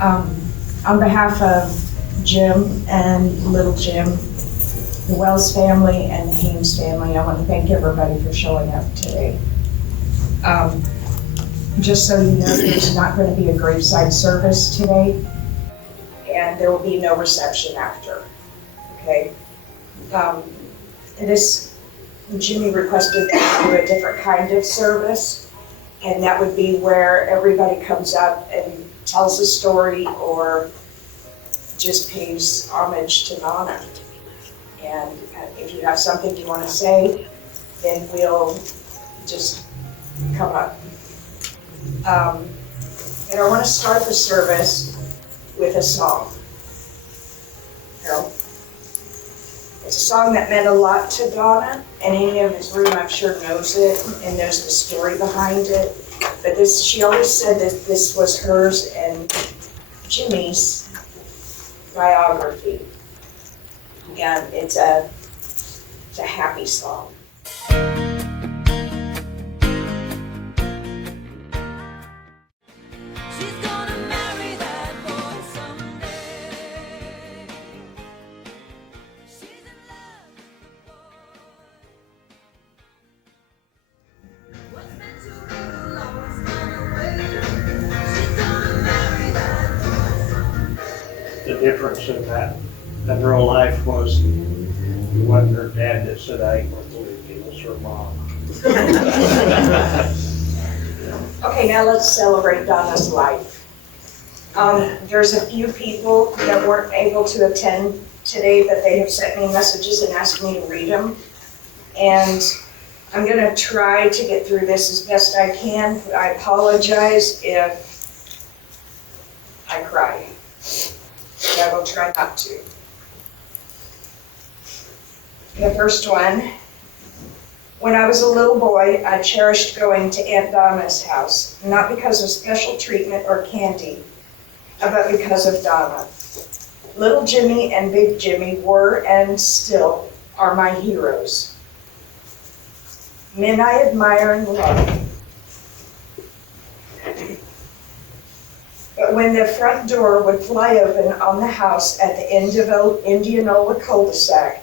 On behalf of Jim and little Jim, the Wells family and the Hames family, I want to thank everybody for showing up today. Just so you know, there's not going to be a graveside service today, and there will be no reception after, okay? Jimmy requested that we do a different kind of service, and that would be where everybody comes up and tells a story or just pays homage to Donna. And if you have something you want to say, then we'll just come up. And I want to start the service with a song. Harold? It's a song that meant a lot to Donna, and any of his room I'm sure knows it and knows the story behind it. But she always said that this was hers and Jimmy's biography. And it's a happy song. The difference in that in real life was it wasn't her dad that said I ain't gonna believe you, it was her mom. Okay, now let's celebrate Donna's life. There's a few people that weren't able to attend today, but they have sent me messages and asked me to read them. And I'm gonna try to get through this as best I can. I apologize if I cry. But I will try not to. The first one, when I was a little boy, I cherished going to Aunt Donna's house, not because of special treatment or candy, but because of Donna. Little Jimmy and Big Jimmy were and still are my heroes. Men I admire and love. But when the front door would fly open on the house at the end of Indianola cul-de-sac,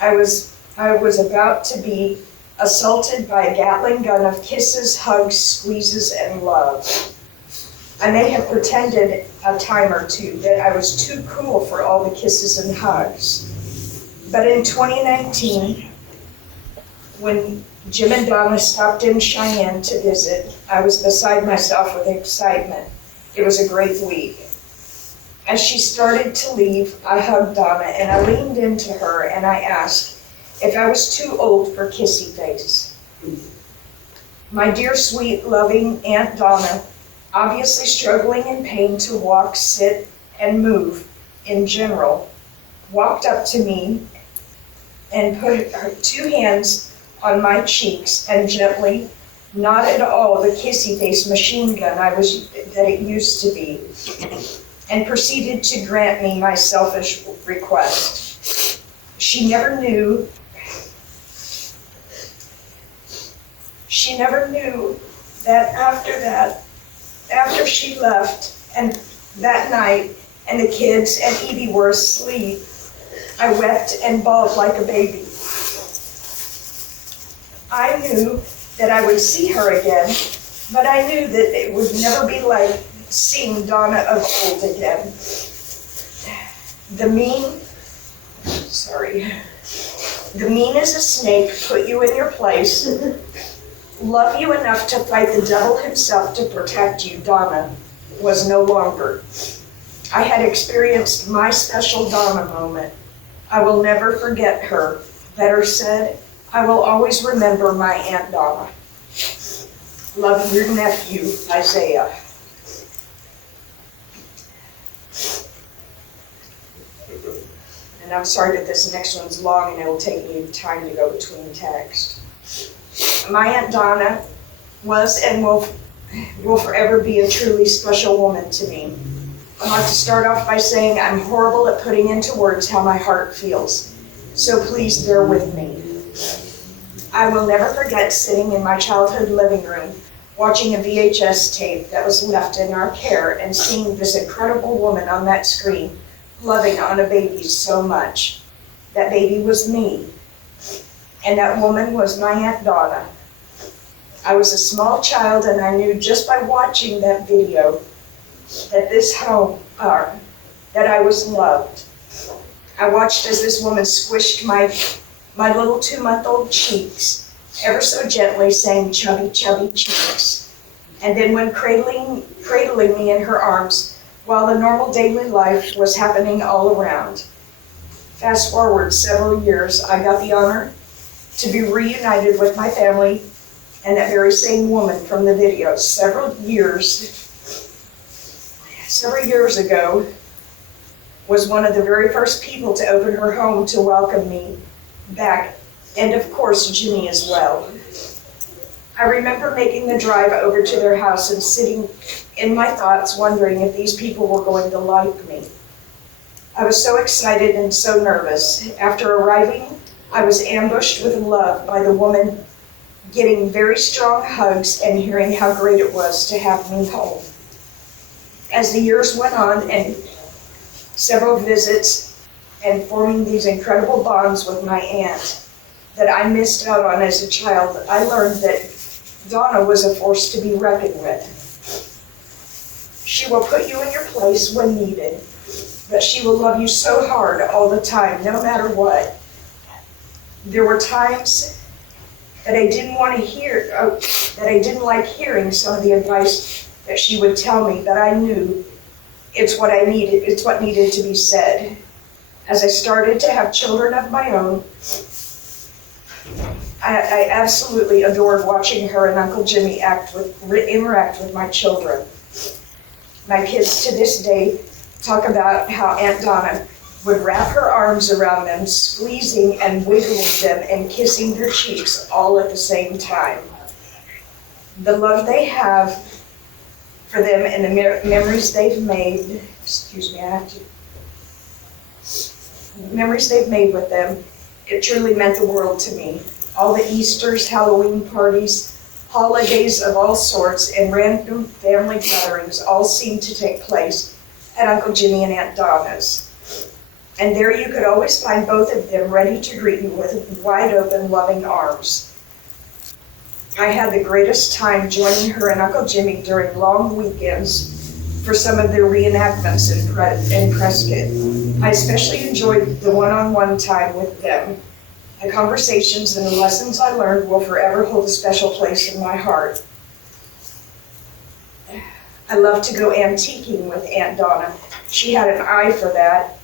I was about to be assaulted by a Gatling gun of kisses, hugs, squeezes, and love. I may have pretended a time or two that I was too cool for all the kisses and hugs. But in 2019, when Jim and Donna stopped in Cheyenne to visit, I was beside myself with excitement. It was a great week. As she started to leave, I hugged Donna and I leaned into her and I asked if I was too old for kissy face. My dear, sweet, loving Aunt Donna, obviously struggling in pain to walk, sit, and move in general, walked up to me and put her 2 hands on my cheeks and gently, not at all the kissy face machine gun that it used to be, and proceeded to grant me my selfish request. She never knew that after she left and that night and the kids and Edie were asleep, I wept and bawled like a baby. I knew that I would see her again, but I knew that it would never be like seeing Donna of old again. The mean as a snake put you in your place, love you enough to fight the devil himself to protect you, Donna, was no longer. I had experienced my special Donna moment. I will never forget her. Better said, I will always remember my Aunt Donna. Love your nephew, Isaiah. And I'm sorry that this next one's long and it will take me time to go between texts. My Aunt Donna was and will forever be a truly special woman to me. I'd like to start off by saying I'm horrible at putting into words how my heart feels, so please bear with me. I will never forget sitting in my childhood living room watching a VHS tape that was left in our care and seeing this incredible woman on that screen loving on a baby so much. That baby was me, and that woman was my Aunt Donna. I was a small child, and I knew just by watching that video that that I was loved. I watched as this woman squished my little 2-month-old cheeks, ever so gently saying, "Chubby, chubby cheeks." And then when cradling me in her arms, while the normal daily life was happening all around. Fast forward several years, I got the honor to be reunited with my family and that very same woman from the video. Several years ago, was one of the very first people to open her home to welcome me back, and of course Jimmy as well. I remember making the drive over to their house and sitting in my thoughts wondering if these people were going to like me. I was so excited and so nervous. After arriving, I was ambushed with love by the woman, getting very strong hugs and hearing how great it was to have me home. As the years went on and several visits and forming these incredible bonds with my aunt that I missed out on as a child, I learned that Donna was a force to be reckoned with. She will put you in your place when needed, but she will love you so hard all the time, no matter what. There were times that I didn't want to hear, that I didn't like hearing some of the advice that she would tell me, but I knew it's what needed to be said. As I started to have children of my own, I absolutely adored watching her and Uncle Jimmy interact with my children. My kids to this day talk about how Aunt Donna would wrap her arms around them, squeezing and wiggling them and kissing their cheeks all at the same time. The love they have for them and the memories they've made, memories they've made with them, it truly meant the world to me. All the Easters, Halloween parties, holidays of all sorts, and random family gatherings all seemed to take place at Uncle Jimmy and Aunt Donna's. And there you could always find both of them ready to greet you with wide open, loving arms. I had the greatest time joining her and Uncle Jimmy during long weekends for some of their reenactments in Prescott. I especially enjoyed the one-on-one time with them. The conversations and the lessons I learned will forever hold a special place in my heart. I love to go antiquing with Aunt Donna. She had an eye for that,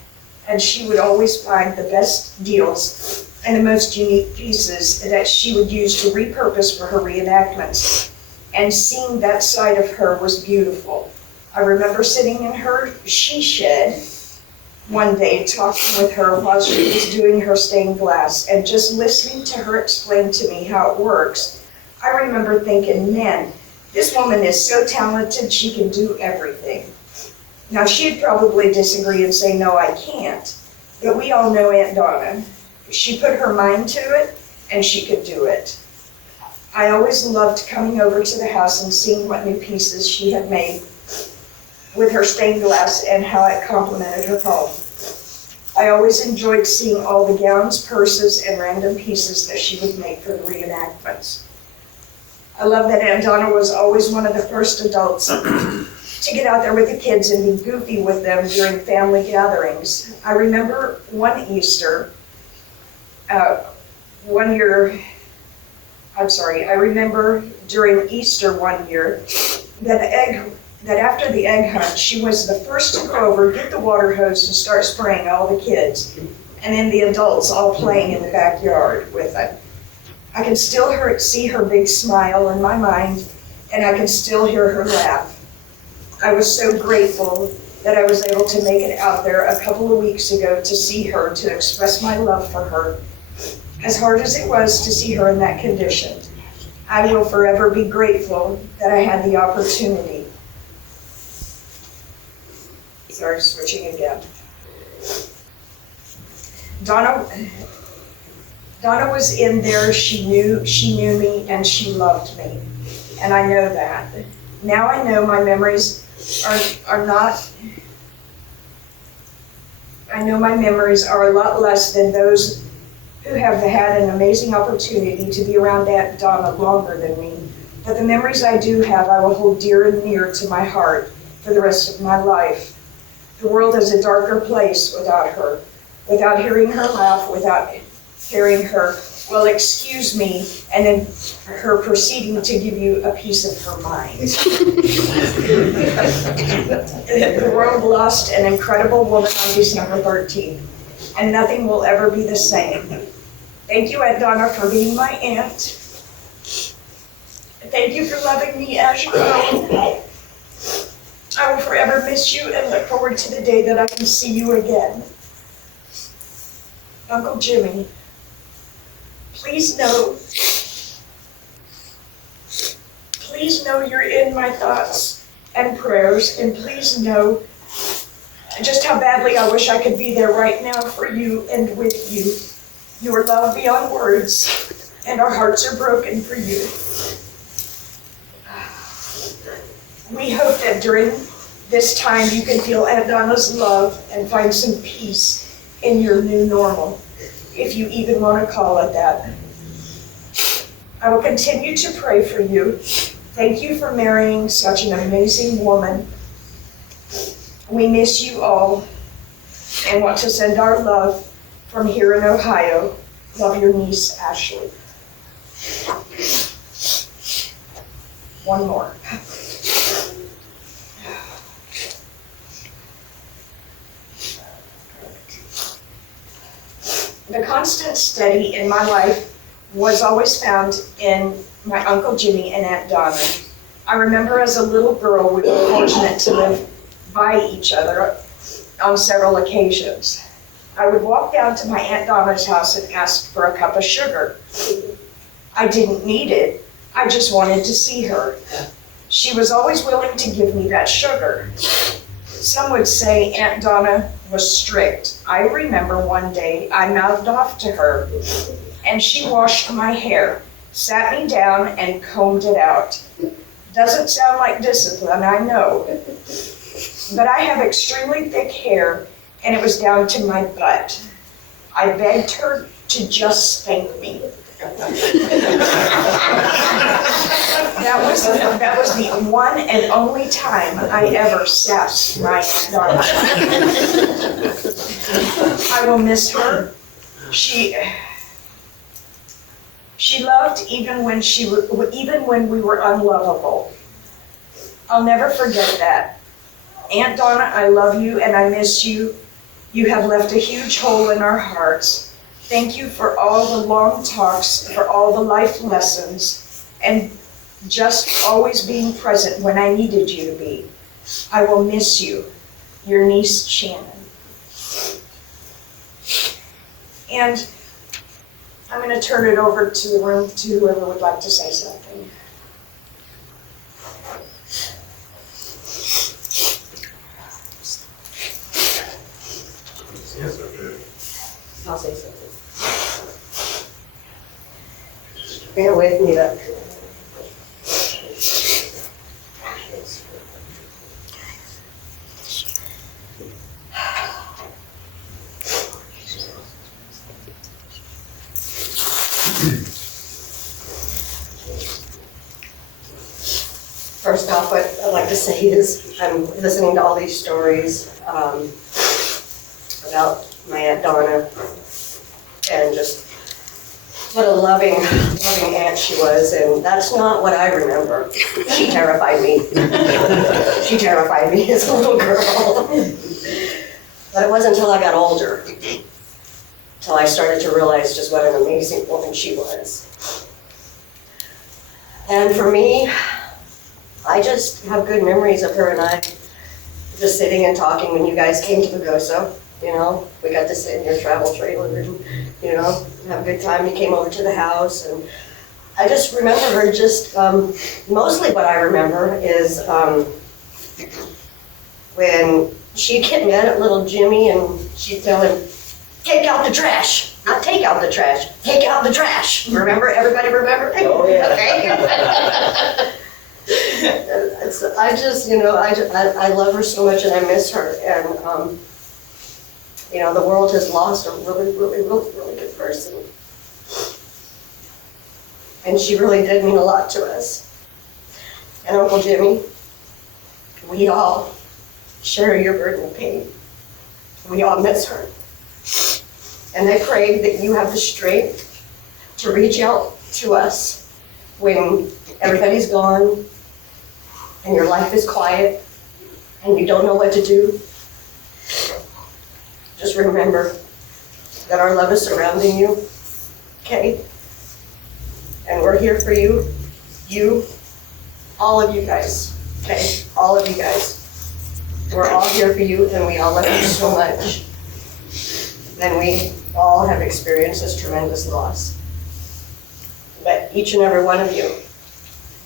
and she would always find the best deals and the most unique pieces that she would use to repurpose for her reenactments. And seeing that side of her was beautiful. I remember sitting in her she shed one day talking with her while she was doing her stained glass and just listening to her explain to me how it works. I remember thinking, man, this woman is so talented, she can do everything. Now she'd probably disagree and say, no, I can't. But we all know Aunt Donna. She put her mind to it and she could do it. I always loved coming over to the house and seeing what new pieces she had made with her stained glass and how it complemented her home. I always enjoyed seeing all the gowns, purses, and random pieces that she would make for the reenactments. I love that Aunt Donna was always one of the first adults to get out there with the kids and be goofy with them during family gatherings. I remember one Easter, I remember during Easter one year that after the egg hunt, she was the first to go over, get the water hose, and start spraying all the kids, and then the adults all playing in the backyard with it. I can still see her big smile in my mind, and I can still hear her laugh. I was so grateful that I was able to make it out there a couple of weeks ago to see her, to express my love for her. As hard as it was to see her in that condition, I will forever be grateful that I had the opportunity. Sorry, switching again. Donna was in there. She knew me and she loved me. and I know that. Now I know my memories are not, I know my memories are a lot less than those who have had an amazing opportunity to be around Aunt Donna longer than me. But the memories I do have, I will hold dear and near to my heart for the rest of my life. The world is a darker place without her, without hearing her laugh, without hearing her, well, excuse me, and then her proceeding to give you a piece of her mind. The world lost an incredible woman on December 13th, and nothing will ever be the same. Thank you, Aunt Donna, for being my aunt. Thank you for loving me as your own. I will forever miss you and look forward to the day that I can see you again. Uncle Jimmy, please know you're in my thoughts and prayers, and please know just how badly I wish I could be there right now for you and with you. You are loved beyond words, and our hearts are broken for you. We hope that during this time you can feel Aunt Donna's love and find some peace in your new normal, if you even want to call it that. I will continue to pray for you. Thank you for marrying such an amazing woman. We miss you all and want to send our love from here in Ohio. Love, your niece, Ashley. One more. The constant steady in my life was always found in my Uncle Jimmy and Aunt Donna. I remember as a little girl, we were fortunate to live by each other on several occasions. I would walk down to my Aunt Donna's house and ask for a cup of sugar. I didn't need it, I just wanted to see her. She was always willing to give me that sugar. Some would say Aunt Donna was strict. I remember one day I mouthed off to her, and she washed my hair, sat me down, and combed it out. Doesn't sound like discipline, I know. But I have extremely thick hair, and it was down to my butt. I begged her to just spank me. That was the one and only time I ever sassed my Aunt Donna. I will miss her. She loved even when we were unlovable. I'll never forget that. Aunt Donna, I love you and I miss you. You have left a huge hole in our hearts. Thank you for all the long talks, for all the life lessons, and just always being present when I needed you to be. I will miss you. Your niece, Shannon. And I'm going to turn it over to the room to whoever would like to say something. I'll say something. Bear with me though. First off, what I'd like to say is I'm listening to all these stories about my Aunt Donna and just what a loving aunt she was, and that's not what I remember. She terrified me. She terrified me as a little girl. But it wasn't until I got older, till I started to realize just what an amazing woman she was. And for me, I just have good memories of her and I just sitting and talking when you guys came to Pagosa. You know, we got to sit in your travel trailer and, you know, have a good time. You came over to the house, and I just remember her just, mostly what I remember is when she'd get mad at little Jimmy and she'd tell him, take out the trash, not take out the trash, take out the trash. Remember? Everybody remember? Oh, yeah. Okay. is. I just, I love her so much and I miss her. And, the world has lost a really, really, really, really good person. And she really did mean a lot to us. And Uncle Jimmy, we all share your burden of pain. We all miss her. And I pray that you have the strength to reach out to us when everybody's gone and your life is quiet and you don't know what to do. Just remember that our love is surrounding you, okay? And we're here for you, all of you guys, okay? All of you guys. We're all here for you and we all love you so much. And we all have experienced this tremendous loss. But each and every one of you,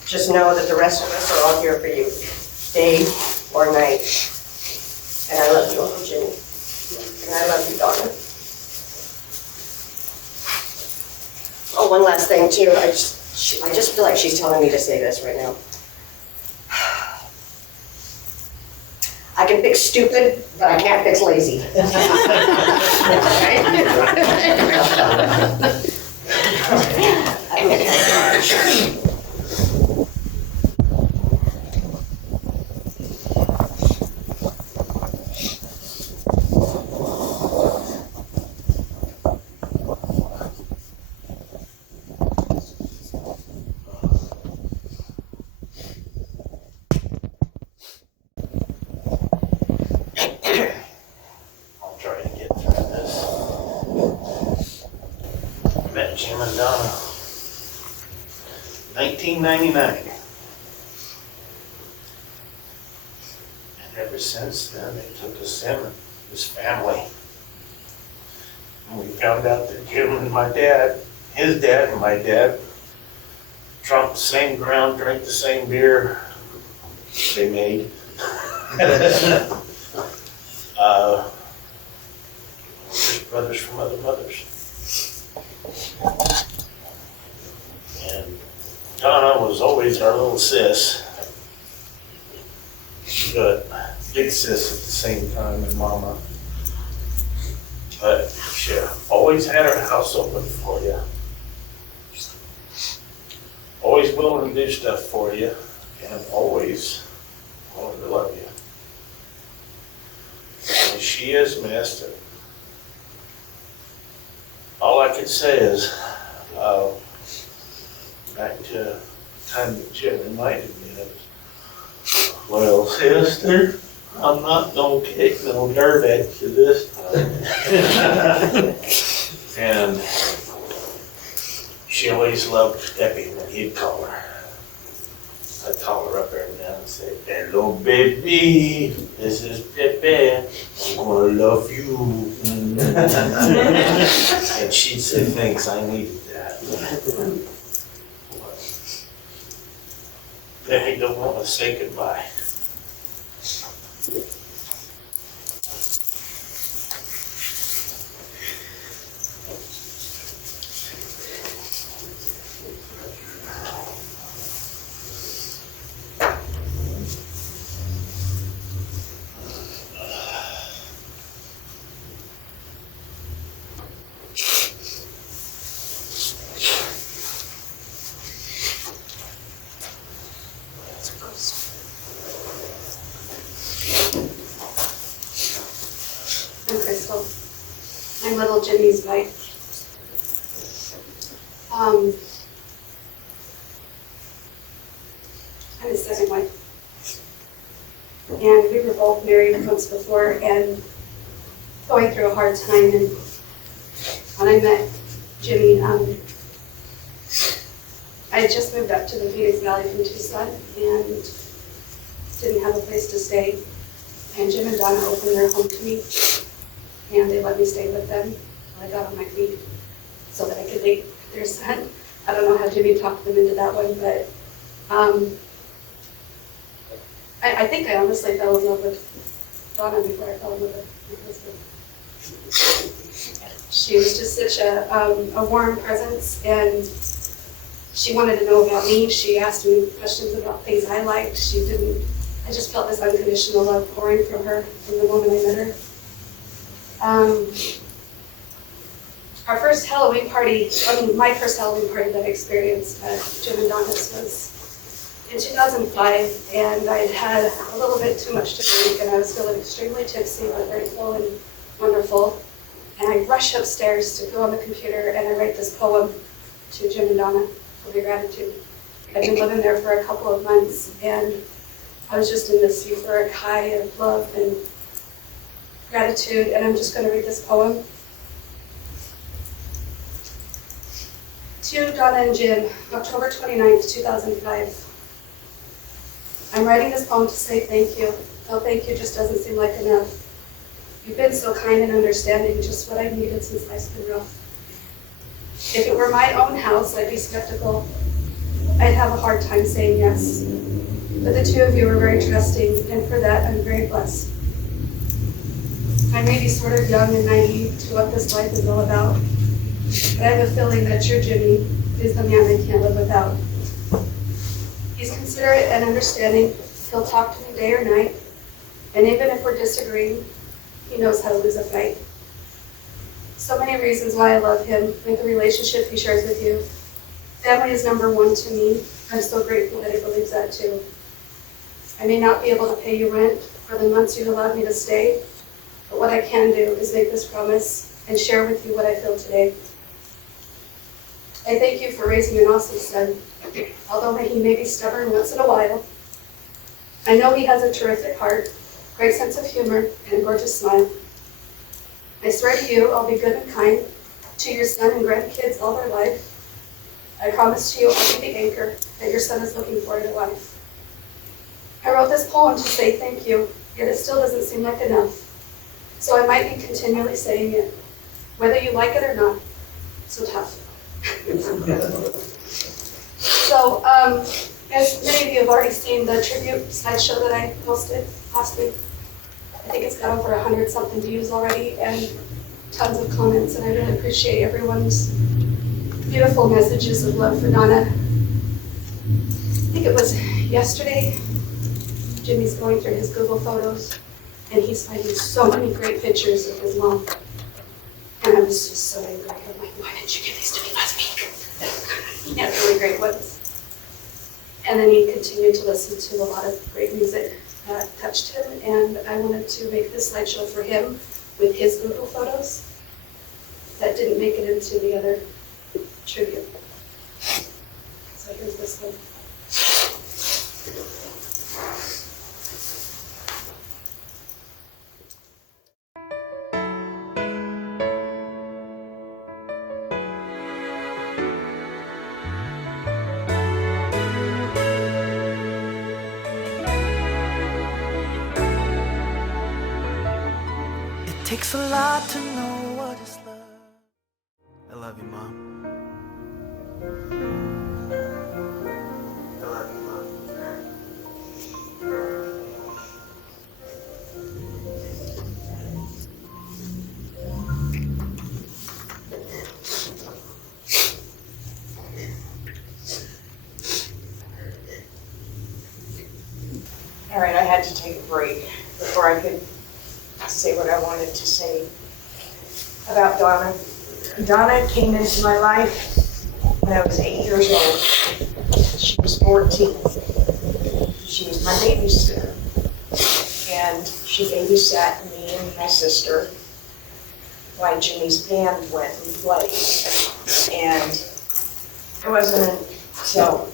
just know that the rest of us are all here for you, day or night. And I love you, Uncle Jimmy. And I love you, Donna. Oh, one last thing too. I just feel like she's telling me to say this right now. I can fix stupid, but I can't fix lazy. I'll try to get through this. Met Jim and Donna, 1999. And ever since then, they took us in as family. And we found out that Jim and my dad, his dad and my dad, trumped the same ground, drank the same beer they made. Just brothers from other mothers. And Donna was always our little sis, but big sis at the same time, and Mama. But she always had her house open for you. Always willing to do stuff for you, and always willing to love you. And she is missed. And all I can say is, back to the time that Jim reminded me of, well, sister, I'm not gonna kick no dirt at you this time. And she always loved Debbie when he'd call her. I'd call her up every now and say, hello, baby, this is Pepe. I'm gonna love you. And she'd say, thanks, I needed that. They don't want to say goodbye. I'm little Jimmy's wife. I'm his second wife. And we were both married once before and going through a hard time. And when I met Jimmy, I had just moved up to the Phoenix Valley from Tucson and didn't have a place to stay. And Jim and Donna opened their home to me. And they let me stay with them until I got on my feet so that I could date their son. I don't know how Jimmy talked them into that one, but I think I honestly fell in love with Donna before I fell in love with my husband. She was just such a warm presence, and She wanted to know about me. She asked me questions about things I liked. I just felt this unconditional love pouring from her from the moment I met her. Our first Halloween party, my first Halloween party that I experienced at Jim and Donna's was in 2005, and I had had a little bit too much to drink, and I was feeling extremely tipsy, but grateful and wonderful. And I rush upstairs to go on the computer, and I write this poem to Jim and Donna for their gratitude. I'd been living there for a couple of months, and I was just in this euphoric high of love and gratitude, and I'm just going to read this poem. To Donna and Jim, October 29th, 2005. I'm writing this poem to say thank you. Oh, thank you just doesn't seem like enough. You've been so kind and understanding, just what I've needed since life's been rough. If it were my own house, I'd be skeptical. I'd have a hard time saying yes. But the two of you are very trusting, and for that, I'm very blessed. I may be sort of young and naive to what this life is all about, but I have a feeling that your Jimmy is the man I can't live without. He's considerate and understanding. He'll talk to me day or night, and even if we're disagreeing, he knows how to lose a fight. So many reasons why I love him, like the relationship he shares with you. Family is number one to me. I'm so grateful that he believes that too. I may not be able to pay you rent for the months you've allowed me to stay, but what I can do is make this promise and share with you what I feel today. I thank you for raising an awesome son, although he may be stubborn once in a while. I know he has a terrific heart, great sense of humor, and a gorgeous smile. I swear to you, I'll be good and kind to your son and grandkids all their life. I promise to you I'll be the anchor that your son is looking for in a wife. I wrote this poem to say thank you, yet it still doesn't seem like enough. So I might be continually saying it, whether you like it or not. So tough. So, as many of you have already seen the tribute slideshow that I posted last week, I think it's got over 100-something views already and tons of comments, and I really appreciate everyone's beautiful messages of love for Donna. I think it was yesterday, Jimmy's going through his Google photos, and he's finding so many great pictures of his mom. And I was just so angry. I'm like, why didn't you give these to me last week? He had really great ones. And then he continued to listen to a lot of great music that touched him, and I wanted to make this slideshow for him with his Google photos that didn't make it into the other tribute. So here's this one. Takes a lot to know what is love. I love you, Mom. I love you, Mom. All right, I had to take a break before I could say what I wanted to say about Donna. Donna came into my life when I was 8 years old. She was 14. She was my babysitter. And she babysat me and my sister while Jimmy's band went and played. And it wasn't until,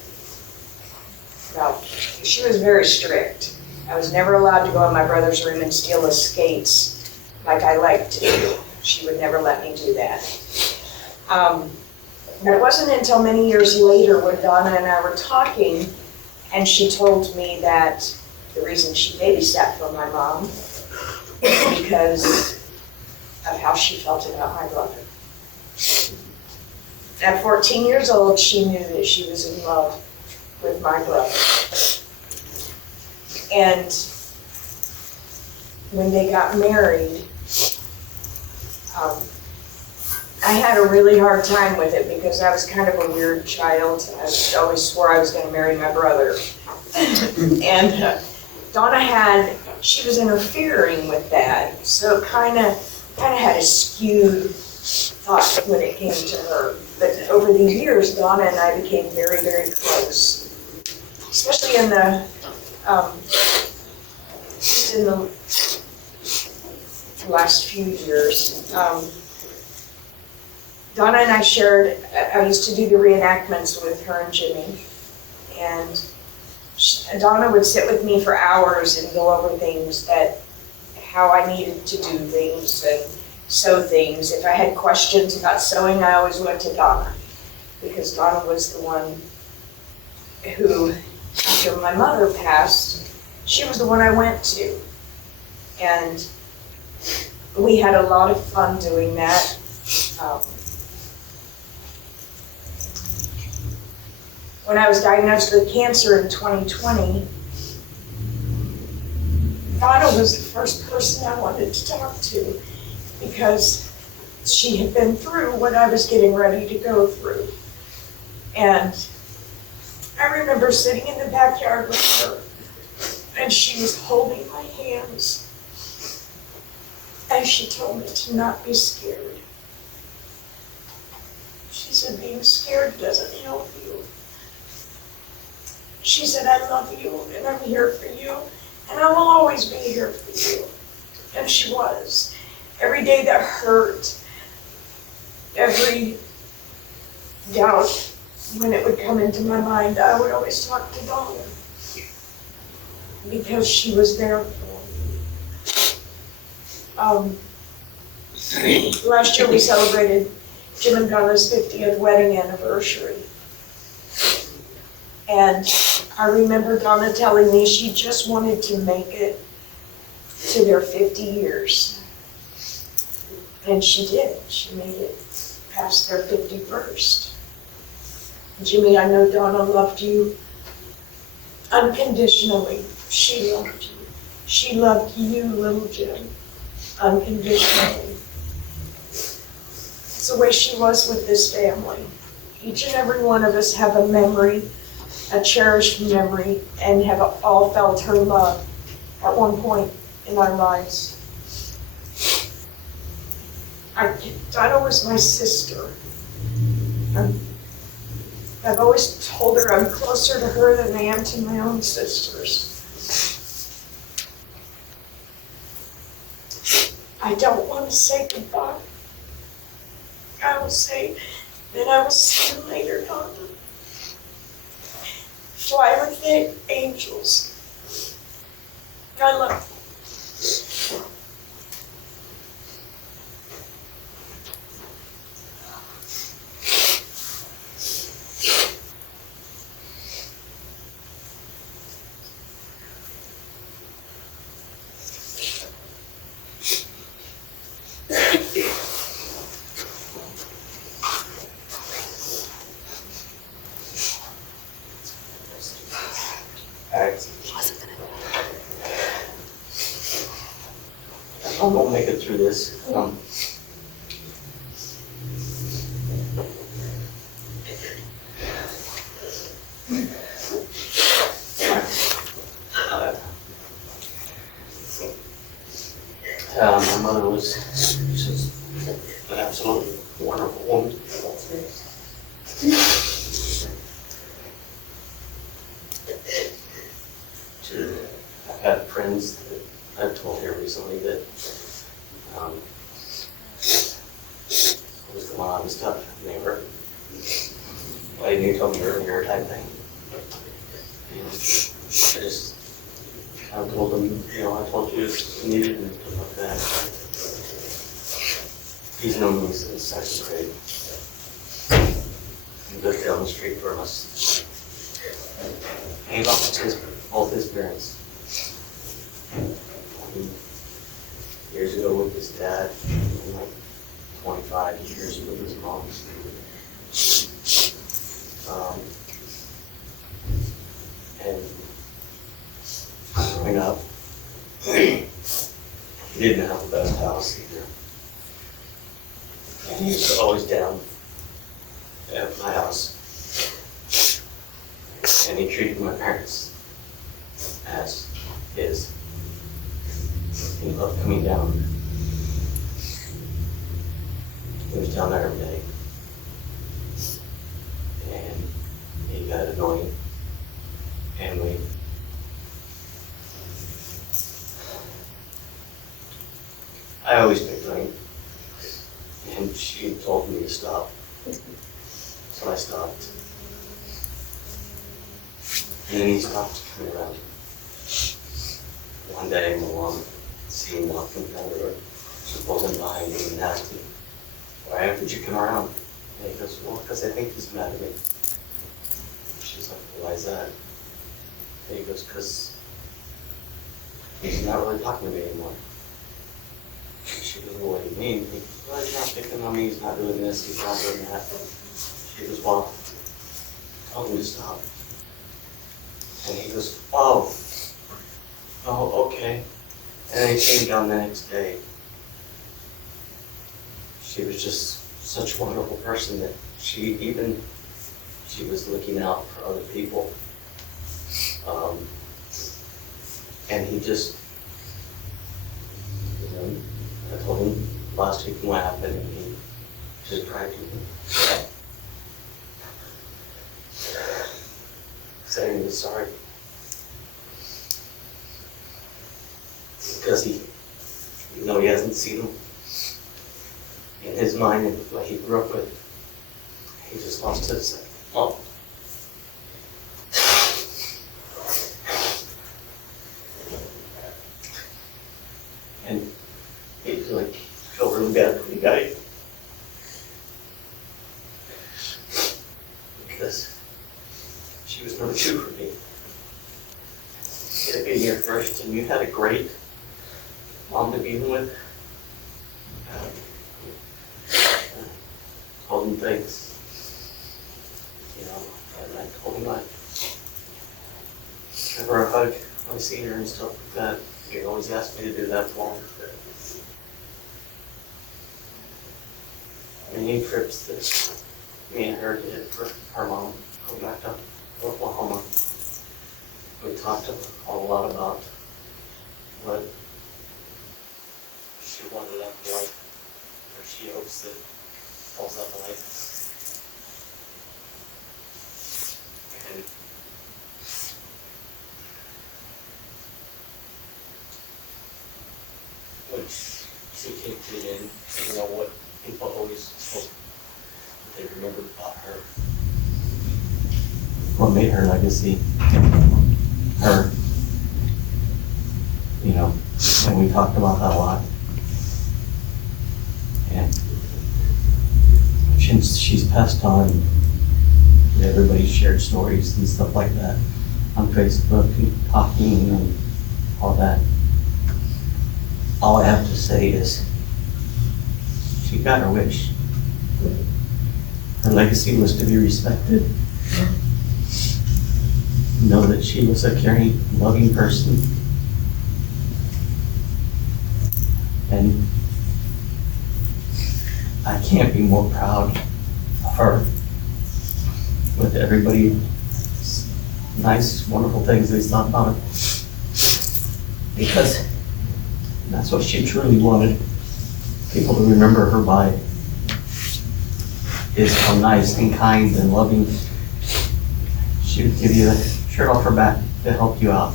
well, she was very strict. I was never allowed to go in my brother's room and steal his skates like I liked to do. She would never let me do that. And it wasn't until many years later when Donna and I were talking, and she told me that the reason she babysat for my mom was because of how she felt about my brother. At 14 years old, she knew that she was in love with my brother. And when they got married, I had a really hard time with it because I was kind of a weird child. I always swore I was gonna marry my brother. And Donna she was interfering with that, so it kinda had a skewed thought when it came to her. But over the years, Donna and I became very, very close, especially in the last few years. Donna and I I used to do the reenactments with her and Jimmy, and Donna would sit with me for hours and go over things how I needed to do things and sew things. If I had questions about sewing, I always went to Donna, because Donna was the one who, after my mother passed, she was the one I went to. And we had a lot of fun doing that. When I was diagnosed with cancer in 2020, Donna was the first person I wanted to talk to, because she had been through what I was getting ready to go through. And I remember sitting in the backyard with her, and she was holding my hands, and she told me to not be scared. She said, being scared doesn't help you. She said, I love you, and I'm here for you, and I will always be here for you. And she was. Every day that hurt, every doubt, when it would come into my mind, I would always talk to Donna, because she was there for me. Last year we celebrated Jim and Donna's 50th wedding anniversary. And I remember Donna telling me she just wanted to make it to their 50 years. And she did. She made it past their 51st. Jimmy, I know Donna loved you unconditionally. She loved you. She loved you, little Jim, unconditionally. It's the way she was with this family. Each and every one of us have a memory, a cherished memory, and have all felt her love at one point in our lives. Donna was my sister. I've always told her I'm closer to her than I am to my own sisters. I don't want to say goodbye. I will say that I will see you later, Donna. Fly with the angels. I love you. I won't make it through this. My mother was just an absolutely wonderful woman. I've had friends that I've told here recently that I was the one I was tough, and they were, like you told me earlier, type thing. And I just kind of told them, I told you if you needed and stuff like that. He's known me since second grade. He lived down the street from us. He lost both his parents. Years ago with his dad, and like 25 years with his mom. And growing up, he didn't have the best house either. he was always down at my house. And he treated my parents as his. He loved coming down. He was down there every day. And he got annoying. And I always picked on him. And she told me to stop. So I stopped. And then he stopped coming around. One day, my mom seen him walking down the road. She pulled him behind me and asked him, "Why haven't you come around?" And he goes, "Well, because I think he's mad at me." She's like, "Well, why is that?" And he goes, "Because he's not really talking to me anymore." She goes, "Well, what do you mean?" He goes, "Well, he's not picking on me, he's not doing this, he's not doing that." She goes, "Well, tell him to stop." And he goes, oh, okay. And then he came down the next day. She was just such a wonderful person that she was looking out for other people. And he just, I told him last week what happened, and he just cried to me. Saying he was sorry. Because he hasn't seen him in his mind and what he grew up with. He just lost his mom. And he's like, feel really bad for the guy. Because she was number 2 for me. You had been here first, and you had a great mom to be with. Told him things, and I told him I'd give her a hug when I see her and stuff like that. He always asked me to do that for him. Many trips that me and her did for her mom, go back to Oklahoma. We talked a lot about what she wanted out of life, or she hopes that falls out of life. And when she came to the end, what people always hope that they remembered about her. What made her legacy her, and we talked about that a lot. And since she's passed on, everybody shared stories and stuff like that on Facebook and talking and all that. All I have to say is she got her wish. Her legacy was to be respected. Know that she was a caring, loving person. And I can't be more proud of her with everybody nice, wonderful things they thought about her. Because that's what she truly wanted people to remember her by, is how nice and kind and loving. She would give you the shirt off her back to help you out.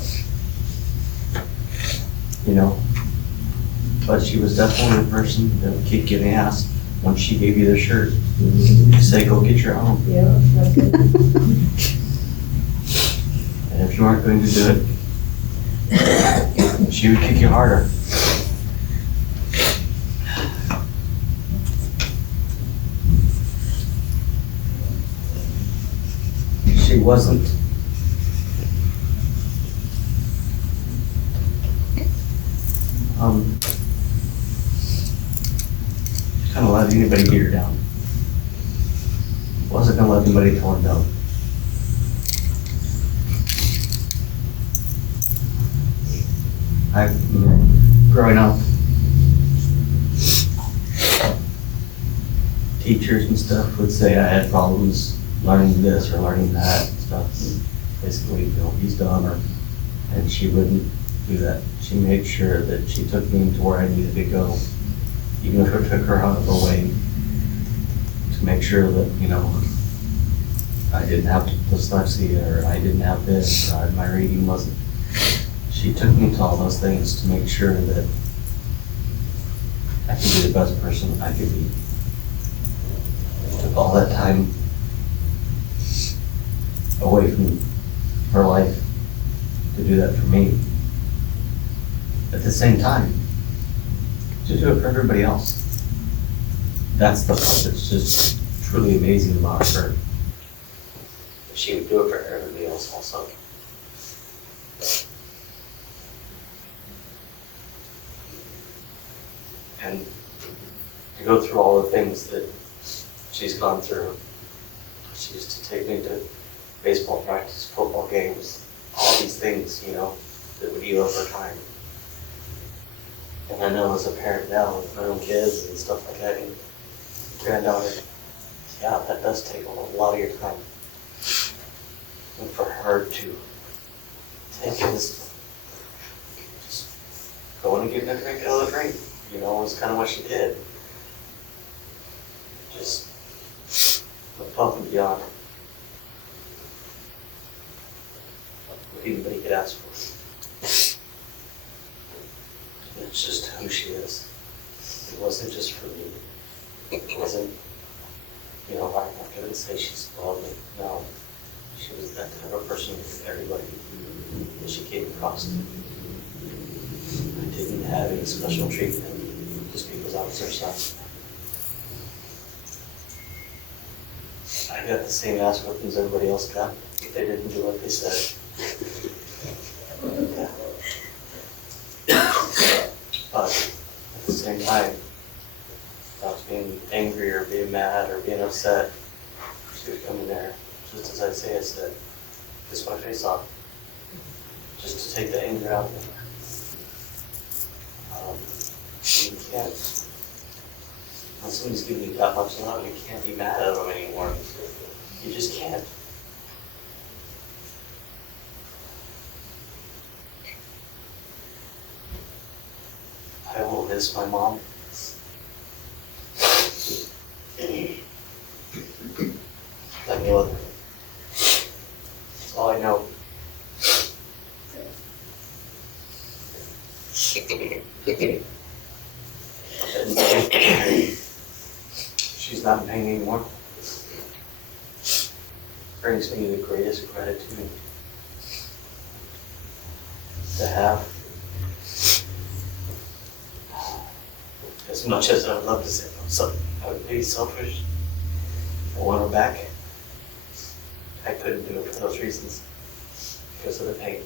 But she was definitely a person that would keep giving ass when she gave you the shirt. To say, go get your own. Yeah, that's good. And if you aren't going to do it, she would kick you harder. She wasn't gonna let anybody get her down. Wasn't gonna let anybody tell her down. Growing up, teachers and stuff would say I had problems learning this or learning that and stuff. Basically, he's dumb, and she wouldn't do that. She made sure that she took me to where I needed to go, even if it took her out of her way, to make sure that, I didn't have dyslexia, or I didn't have this, or my reading wasn't. She took me to all those things to make sure that I could be the best person I could be. Took all that time away from her life to do that for me. At the same time, to do it for everybody else. That's the part that's just truly amazing about her. She would do it for everybody else also. And to go through all the things that she's gone through. She used to take me to baseball practice, football games, all these things, that would heal over time. And I know as a parent now with my own kids and stuff like that, and granddaughter, yeah, that does take a lot of your time. And for her to take this, just going and getting a drink out of the drink, was kind of what she did. Just above and beyond what anybody could ask for. And it's just who she is. It wasn't just for me. It wasn't, I'm not going to say she's lovely. No. She was that type of person with everybody that she came across. I didn't have any special treatment just because I was her son. I got the same ass whippings everybody else got if they didn't do what they said. Yeah. But at the same time, if I was being angry or being mad or being upset, she would come in there, just as I said, kiss my face off, just to take the anger out of me. You can't, when somebody's giving you that much love, you can't be mad at them anymore. You just can't. I will miss my mom. Like no other. That's all I know. She's not in pain anymore. Brings me the greatest gratitude to have. As much as I would love to say I would be selfish, I want her back. I couldn't do it for those reasons, because of the pain.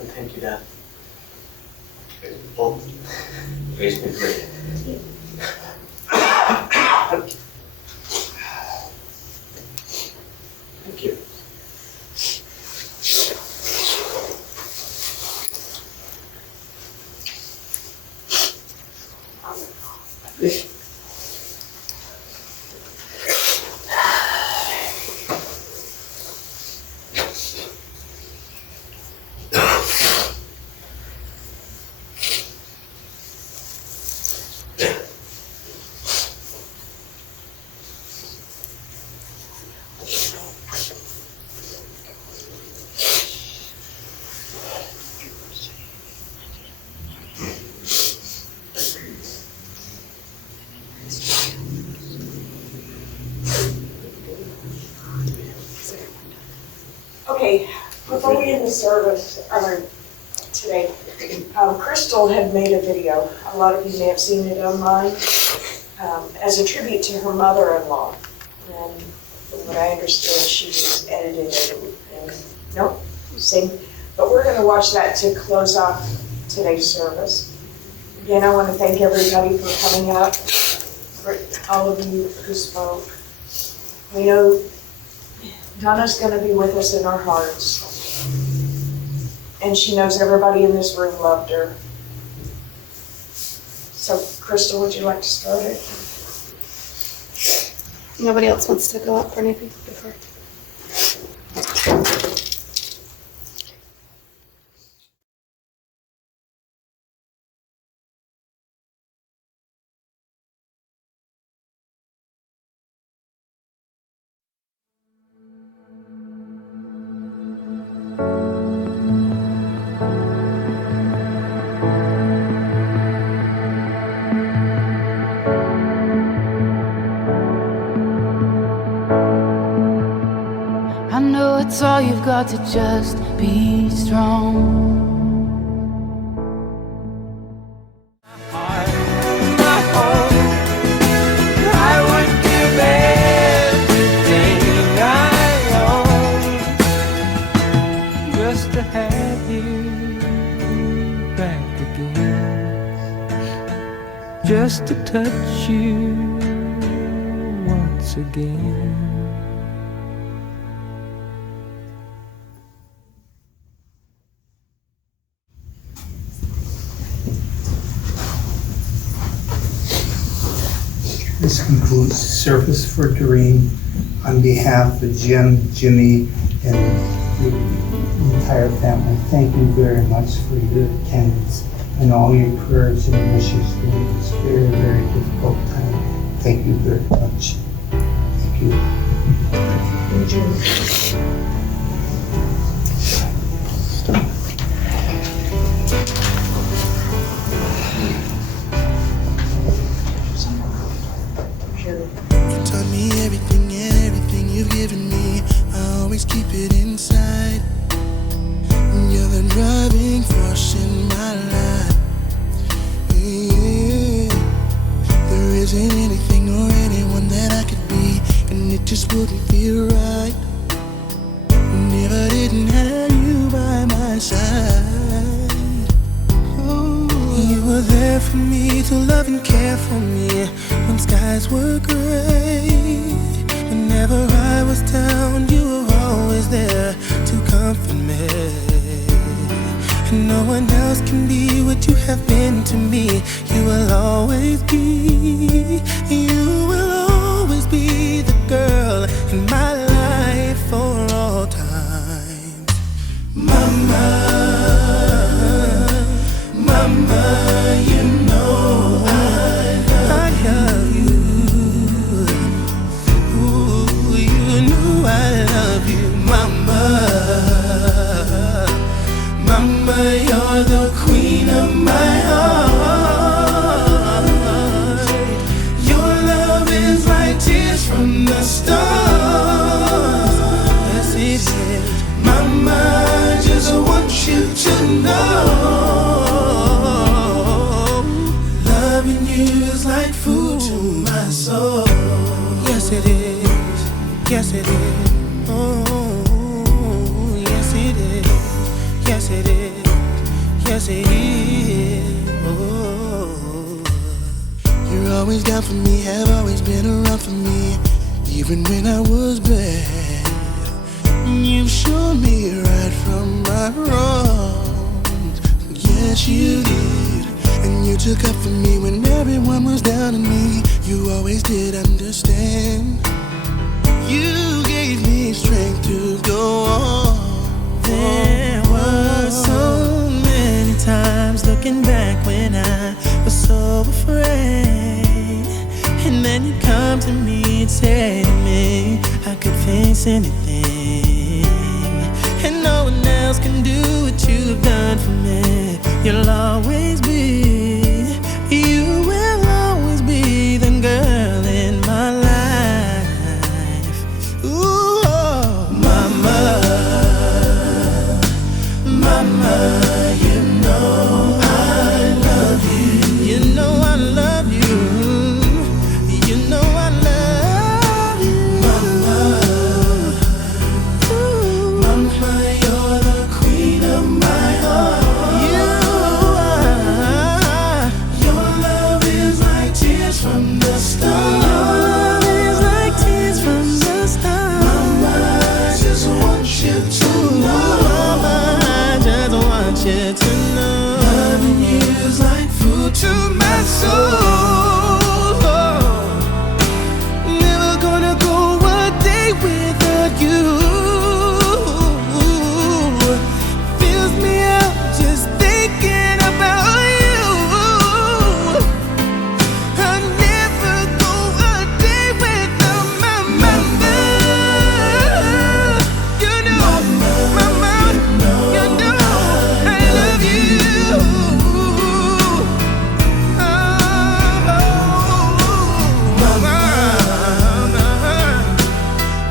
And thank you, Dad. You both raised me great. Thank you. Okay, before we end the service, today, Crystal had made a video, a lot of you may have seen it online, as a tribute to her mother-in-law. And from what I understand, she just edited it and nope, same. But we're gonna watch that to close off today's service. Again, I wanna thank everybody for coming up, for all of you who spoke. We know Donna's gonna be with us in our hearts. And she knows everybody in this room loved her. So, Crystal, would you like to start it? Nobody else wants to go up or anything before. I know it's all you've got to just be strong. I would give everything I own just to have you back again, just to touch you once again. This concludes service for Doreen. On behalf of Jim, Jimmy, and the entire family, thank you very much for your attendance and all your prayers and wishes during this very, very difficult time. Thank you very much. Thank you. You taught me everything and everything you've given me, I always keep it inside. You're the driving force in my life. Yeah. There isn't anything or anyone that I could be, and it just wouldn't feel right. Never didn't have you by my side. Oh, you were there for me to love and care for me when skies were gray. Whenever I was down, you were always there to comfort me. And no one else can be what you have been to me. You will always be, you will always be the girl in my life for all time. Mama, Mama, you know I love you. Ooh, you know I love you, Mama. Mama, you're the queen of my heart. Your love is like tears from the stars. Yes, it is. Mama, I just want you to know, loving you is like food to my soul. Yes, it is. Yes, it is. Oh, yes, it is. Yes, it is. Yes, it is. Oh, you're always down for me, have always been around for me, even when I was bad. You've shown me right from my wrongs. Yes, you did. And you took up for me when everyone was down on me. You always did understand. You gave me strength to go on. There were so many times looking back when I was so afraid. And then you'd come to me and say to me I could face anything. And no one else can do what you've done for me. You'll always be, you will always be the girl in my life. Ooh, oh, Mama, Mama, you know I love you. You know I love you. You know I love you, Mama. Ooh, Mama, you're the queen of my heart. soul. Never gonna go a day without you. Fills me up just thinking about you. I'll never go a day without my mama. You know, mama, you know I love you.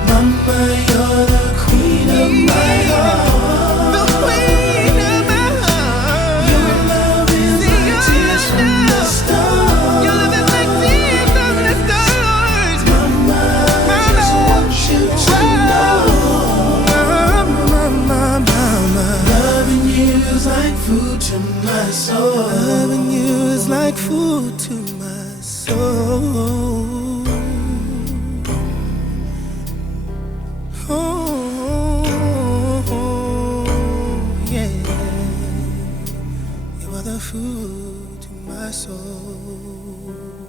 Mama, you're the queen of my heart. The queen of my heart. Your love is like tears from the stars. Your love is like tears from the stars. Mama, I just want you to know. Mama, loving you is like food to my soul. Loving you is like food to my soul. Yeah. You are the food to my soul.